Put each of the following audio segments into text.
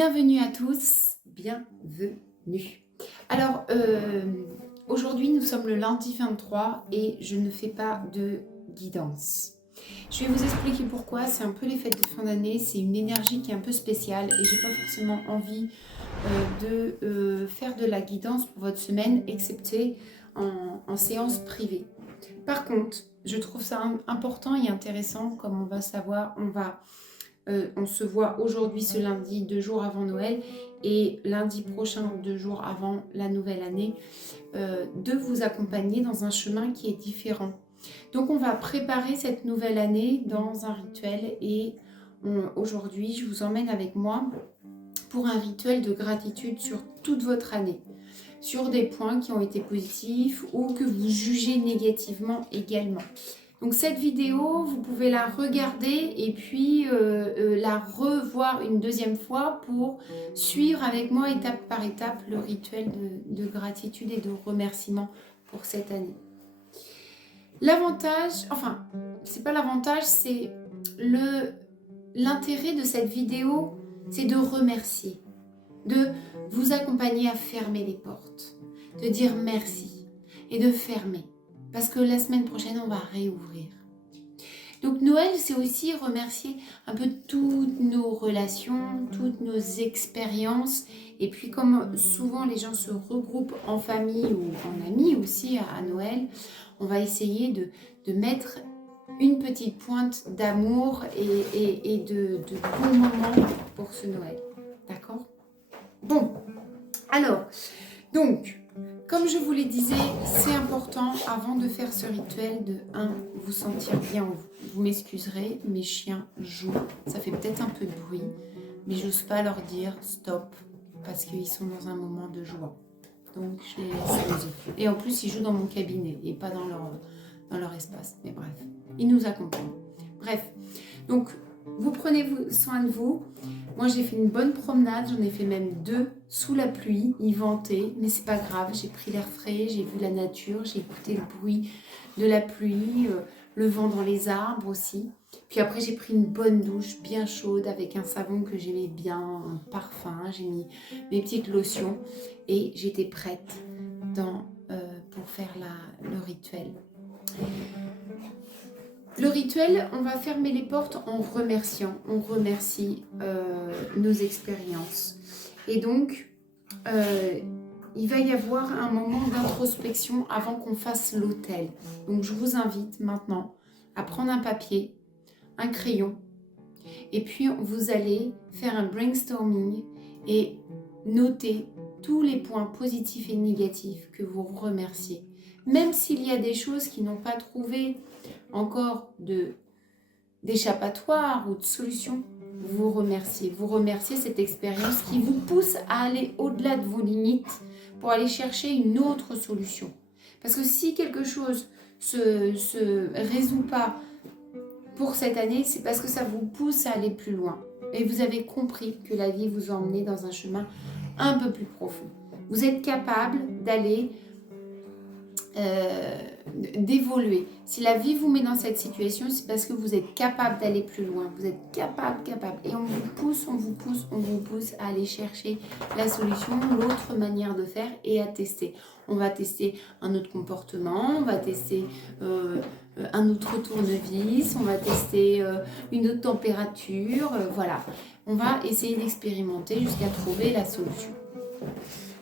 Bienvenue à tous, bienvenue. Alors, aujourd'hui nous sommes le lundi 23 et je ne fais pas de guidance. Je vais vous expliquer pourquoi. C'est un peu les fêtes de fin d'année, c'est une énergie qui est un peu spéciale et j'ai pas forcément envie de faire de la guidance pour votre semaine, excepté en séance privée. Par contre, je trouve ça important et intéressant, comme on va savoir, on se voit aujourd'hui ce lundi, 2 jours avant Noël, et lundi prochain, 2 jours avant la nouvelle année, de vous accompagner dans un chemin qui est différent. Donc on va préparer cette nouvelle année dans un rituel et aujourd'hui je vous emmène avec moi pour un rituel de gratitude sur toute votre année, sur des points qui ont été positifs ou que vous jugez négativement également. Donc cette vidéo, vous pouvez la regarder et puis la revoir une deuxième fois pour suivre avec moi étape par étape le rituel de gratitude et de remerciement pour cette année. L'avantage, enfin, c'est pas l'avantage, c'est l'intérêt de cette vidéo, c'est de remercier, de vous accompagner à fermer les portes, de dire merci et de fermer. Parce que la semaine prochaine, on va réouvrir. Donc Noël, c'est aussi remercier un peu toutes nos relations, toutes nos expériences. Et puis comme souvent les gens se regroupent en famille ou en amis aussi à Noël, on va essayer de mettre une petite pointe d'amour et de bons moments pour ce Noël. D'accord ? Bon, alors, donc... Comme je vous le disais, c'est important avant de faire ce rituel de vous sentir bien en vous. Vous m'excuserez, mes chiens jouent. Ça fait peut-être un peu de bruit, mais j'ose pas leur dire stop parce qu'ils sont dans un moment de joie. Donc je les laisse poser. Et en plus, ils jouent dans mon cabinet et pas dans leur espace. Mais bref, ils nous accompagnent. Bref, donc vous prenez soin de vous. Moi, j'ai fait une bonne promenade, j'en ai fait même 2 sous la pluie, il ventait, mais c'est pas grave, j'ai pris l'air frais, j'ai vu la nature, j'ai écouté le bruit de la pluie, le vent dans les arbres aussi. Puis après, j'ai pris une bonne douche bien chaude avec un savon que j'aimais bien, un parfum, j'ai mis mes petites lotions et j'étais prête pour faire le rituel. Le rituel, on va fermer les portes en remerciant. On remercie nos expériences. Et donc, il va y avoir un moment d'introspection avant qu'on fasse l'autel. Donc, je vous invite maintenant à prendre un papier, un crayon, et puis vous allez faire un brainstorming et noter tous les points positifs et négatifs que vous remerciez. Même s'il y a des choses qui n'ont pas trouvé encore d'échappatoire ou de solution, vous remerciez cette expérience qui vous pousse à aller au-delà de vos limites pour aller chercher une autre solution. Parce que si quelque chose se résout pas pour cette année, c'est parce que ça vous pousse à aller plus loin. Et vous avez compris que la vie vous emmène dans un chemin un peu plus profond. Vous êtes capable d'aller d'évoluer. Si la vie vous met dans cette situation, c'est parce que vous êtes capable d'aller plus loin. Vous êtes capable. Et on vous pousse à aller chercher la solution, l'autre manière de faire et à tester. On va tester un autre comportement, on va tester un autre tournevis, on va tester une autre température, voilà. On va essayer d'expérimenter jusqu'à trouver la solution.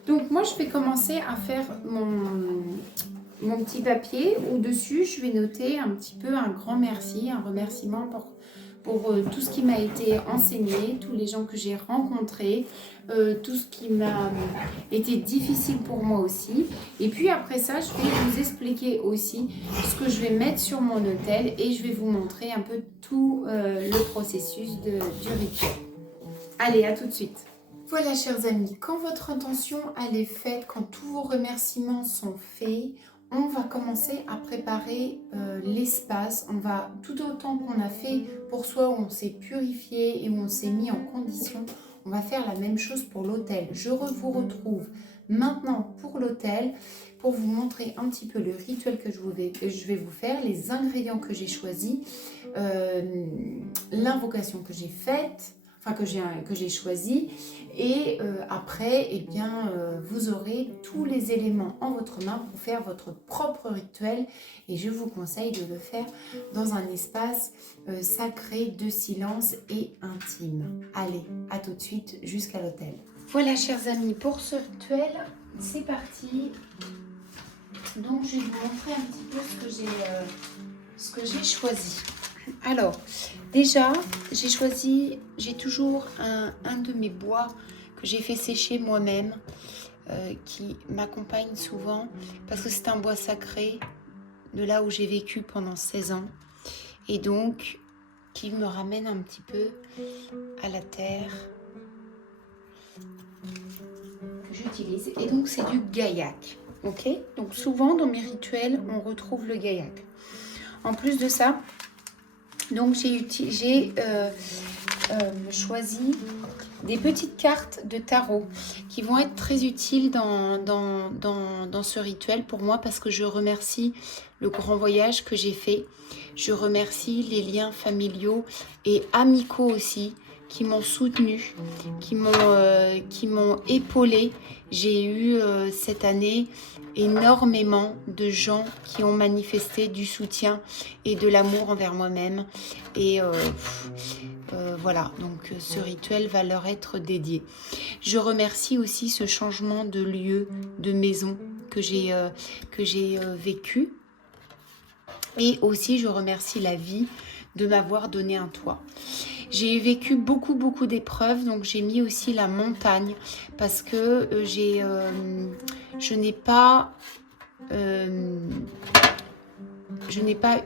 Donc moi, je vais commencer à faire mon petit papier où dessus je vais noter un petit peu un grand merci, un remerciement pour tout ce qui m'a été enseigné, tous les gens que j'ai rencontrés, tout ce qui m'a été difficile pour moi aussi. Et puis après ça, je vais vous expliquer aussi ce que je vais mettre sur mon autel et je vais vous montrer un peu tout le processus du rituel. Allez, à tout de suite. Voilà, chers amis, quand votre intention elle est faite, quand tous vos remerciements sont faits, on va commencer à préparer l'espace. On va, tout autant qu'on a fait pour soi, où on s'est purifié et où on s'est mis en condition, on va faire la même chose pour l'autel. Je vous retrouve maintenant pour l'autel, pour vous montrer un petit peu le rituel que je vais vous faire, les ingrédients que j'ai choisis, l'invocation que j'ai faite, enfin que j'ai choisi. Et après, eh bien, vous aurez tous les éléments en votre main pour faire votre propre rituel. Et je vous conseille de le faire dans un espace sacré, de silence et intime. Allez, à tout de suite jusqu'à l'hôtel. Voilà, chers amis, pour ce rituel, c'est parti. Donc, je vais vous montrer un petit peu ce que j'ai choisi. Alors, déjà, j'ai toujours un de mes bois que j'ai fait sécher moi-même, qui m'accompagne souvent, parce que c'est un bois sacré, de là où j'ai vécu pendant 16 ans, et donc, qui me ramène un petit peu à la terre, que j'utilise. Et donc, c'est du gaillac, ok? Donc, souvent, dans mes rituels, on retrouve le gaillac. En plus de ça, donc j'ai choisi des petites cartes de tarot qui vont être très utiles dans ce rituel pour moi, parce que je remercie le grand voyage que j'ai fait. Je remercie les liens familiaux et amicaux aussi qui m'ont soutenue, qui m'ont épaulée. J'ai eu cette année énormément de gens qui ont manifesté du soutien et de l'amour envers moi-même. Et voilà, donc ce rituel va leur être dédié. Je remercie aussi ce changement de lieu, de maison que j'ai vécu. Et aussi, je remercie la vie de m'avoir donné un toit. J'ai vécu beaucoup d'épreuves, donc j'ai mis aussi la montagne, parce que je n'ai pas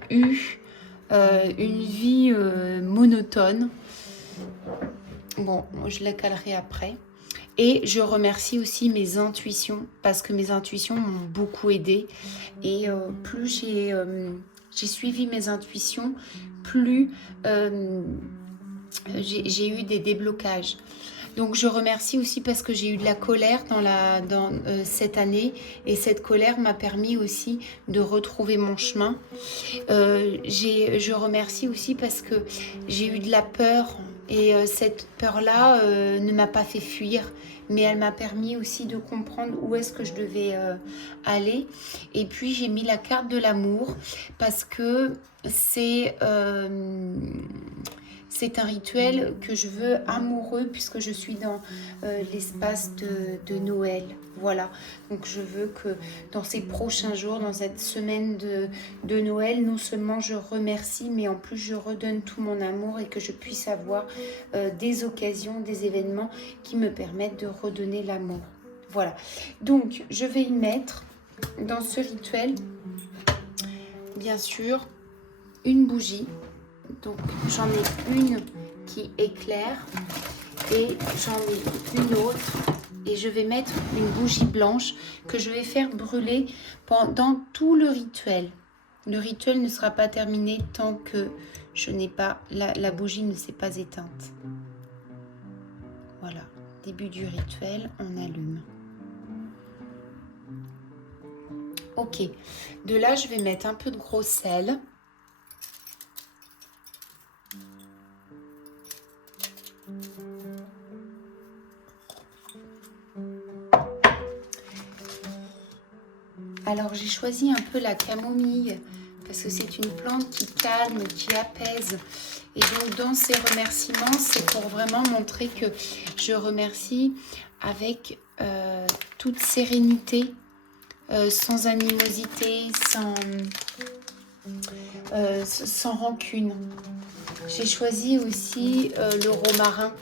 eu une vie monotone. Bon, je la calerai après. Et je remercie aussi mes intuitions, parce que mes intuitions m'ont beaucoup aidée. Et plus j'ai suivi mes intuitions, plus j'ai eu des déblocages. Donc je remercie aussi parce que j'ai eu de la colère dans cette année, et cette colère m'a permis aussi de retrouver mon chemin. Je remercie aussi parce que j'ai eu de la peur, et cette peur-là ne m'a pas fait fuir, mais elle m'a permis aussi de comprendre où est-ce que je devais aller. Et puis j'ai mis la carte de l'amour parce que c'est un rituel que je veux amoureux, puisque je suis dans l'espace de Noël. Voilà, donc je veux que dans ces prochains jours, dans cette semaine de Noël, non seulement je remercie, mais en plus je redonne tout mon amour, et que je puisse avoir des occasions, des événements qui me permettent de redonner l'amour. Voilà, donc je vais y mettre dans ce rituel, bien sûr, une bougie. Donc j'en ai une qui éclaire et j'en ai une autre, et je vais mettre une bougie blanche que je vais faire brûler pendant tout le rituel. Le rituel ne sera pas terminé tant que je n'ai pas la bougie ne s'est pas éteinte. Voilà, début du rituel, on allume. Ok, de là je vais mettre un peu de gros sel. Alors j'ai choisi un peu la camomille parce que c'est une plante qui calme, qui apaise. Et donc dans ces remerciements, c'est pour vraiment montrer que je remercie avec toute sérénité, sans animosité, sans rancune. J'ai choisi aussi le romarin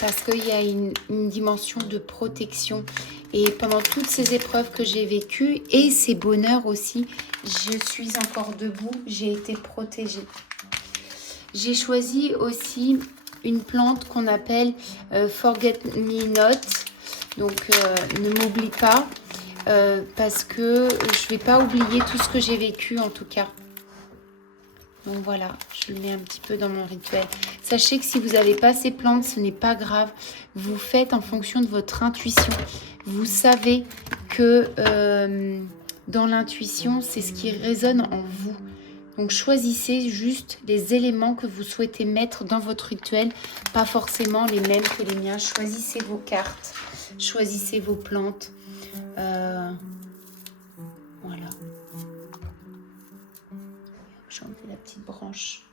parce qu'il y a une dimension de protection. Et pendant toutes ces épreuves que j'ai vécues et ces bonheurs aussi, je suis encore debout, j'ai été protégée. J'ai choisi aussi une plante qu'on appelle Forget Me Not. Donc ne m'oublie pas, parce que je ne vais pas oublier tout ce que j'ai vécu en tout cas. Donc voilà, je le mets un petit peu dans mon rituel. Sachez que si vous n'avez pas ces plantes, ce n'est pas grave. Vous faites en fonction de votre intuition. Vous savez que dans l'intuition, c'est ce qui résonne en vous. Donc choisissez juste les éléments que vous souhaitez mettre dans votre rituel, pas forcément les mêmes que les miens. Choisissez vos cartes, choisissez vos plantes. Voilà. J'ai enlevé la petite branche.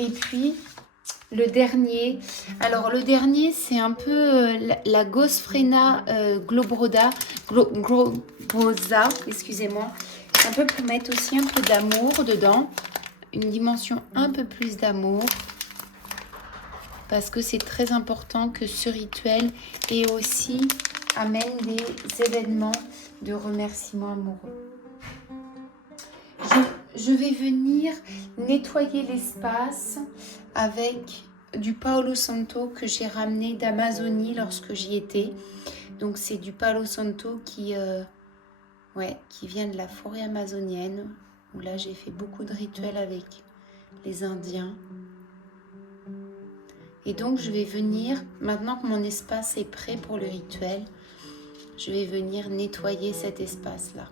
Et puis, le dernier. Alors, le dernier, c'est un peu la Gosphrena globrosa, excusez-moi. Un peu pour mettre aussi un peu d'amour dedans. Une dimension un peu plus d'amour. Parce que c'est très important que ce rituel et aussi amène des événements de remerciement amoureux. Je vais venir nettoyer l'espace avec du Palo Santo que j'ai ramené d'Amazonie lorsque j'y étais. Donc c'est du Palo Santo qui vient de la forêt amazonienne, où là j'ai fait beaucoup de rituels avec les Indiens. Et donc je vais venir, maintenant que mon espace est prêt pour le rituel, je vais venir nettoyer cet espace-là.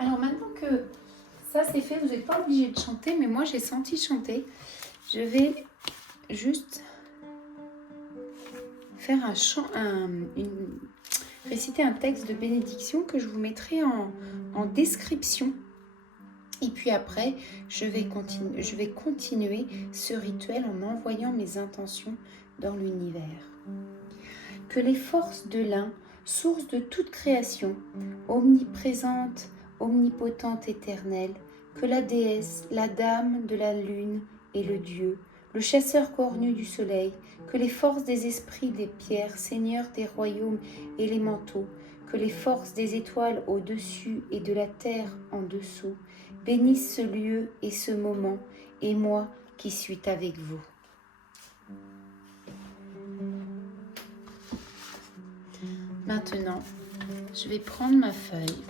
Alors maintenant que ça c'est fait, vous n'êtes pas obligé de chanter, mais moi j'ai senti chanter. Je vais juste faire réciter un texte de bénédiction que je vous mettrai en description. Et puis après, je vais continuer ce rituel en envoyant mes intentions dans l'univers. Que les forces de l'un, source de toute création, omniprésente, omnipotente, éternelle, que la déesse, la dame de la lune et le dieu, le chasseur cornu du soleil, que les forces des esprits des pierres, seigneurs des royaumes élémentaux, que les forces des étoiles au-dessus et de la terre en dessous, bénissent ce lieu et ce moment, et moi qui suis avec vous. Maintenant, je vais prendre ma feuille.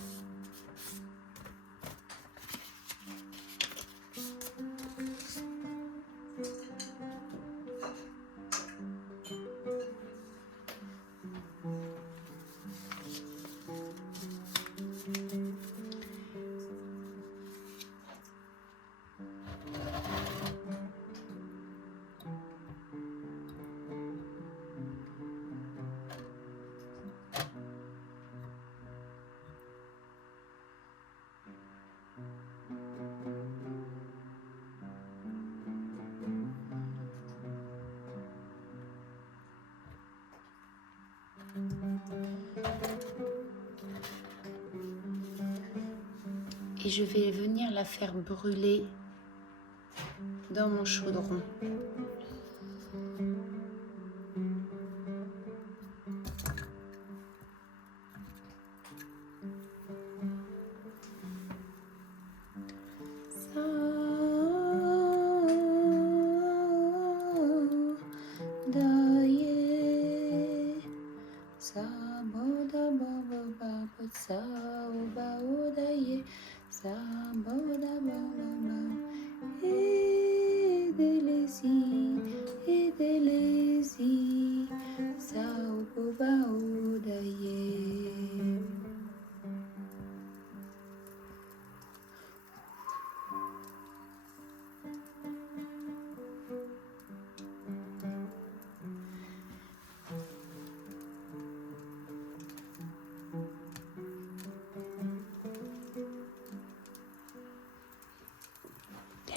Et je vais venir la faire brûler dans mon chaudron.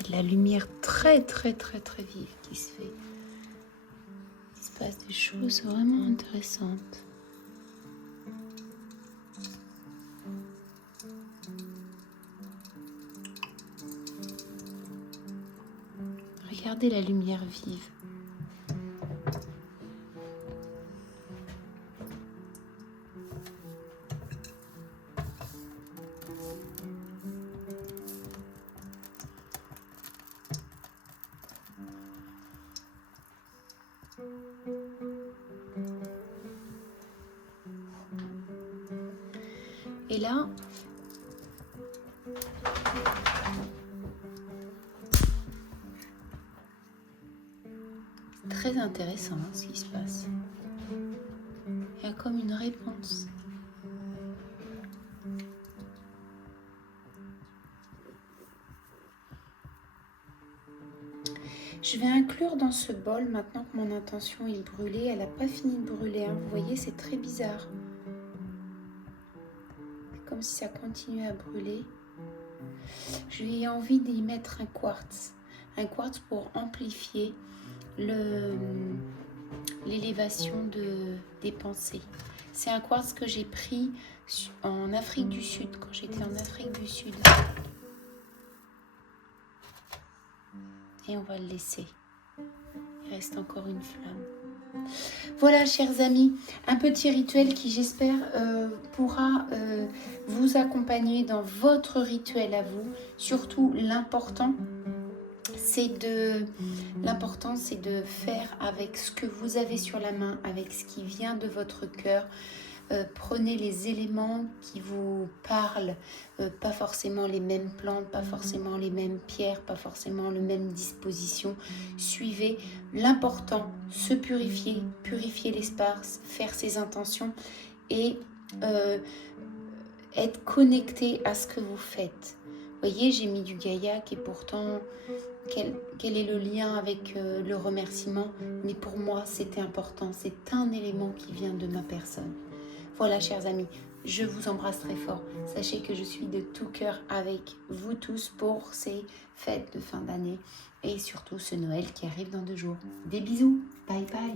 de la lumière très vive qui se fait. Il se passe des choses vraiment intéressantes. Regardez la lumière vive. Et là, c'est très intéressant ce qui se passe. Il y a comme une réponse. Je vais inclure dans ce bol, maintenant que mon intention est brûlée, elle n'a pas fini de brûler, hein. Vous voyez, c'est très bizarre. C'est comme si ça continuait à brûler. J'ai envie d'y mettre un quartz pour amplifier l'élévation des pensées. C'est un quartz que j'ai pris en Afrique du Sud, quand j'étais en Afrique du Sud. Et on va le laisser. Il reste encore une flamme. Voilà, chers amis, un petit rituel qui, j'espère, pourra vous accompagner dans votre rituel à vous. Surtout, l'important, c'est de faire avec ce que vous avez sur la main, avec ce qui vient de votre cœur. Prenez les éléments qui vous parlent, pas forcément les mêmes plantes, pas forcément les mêmes pierres, pas forcément les mêmes dispositions. Suivez l'important, se purifier, purifier l'espace, faire ses intentions et être connecté à ce que vous faites. Vous voyez, j'ai mis du gaillac et pourtant, quel est le lien avec le remerciement? Mais pour moi, c'était important. C'est un élément qui vient de ma personne. Voilà, chers amis, je vous embrasse très fort. Sachez que je suis de tout cœur avec vous tous pour ces fêtes de fin d'année et surtout ce Noël qui arrive dans 2 jours. Des bisous, bye bye.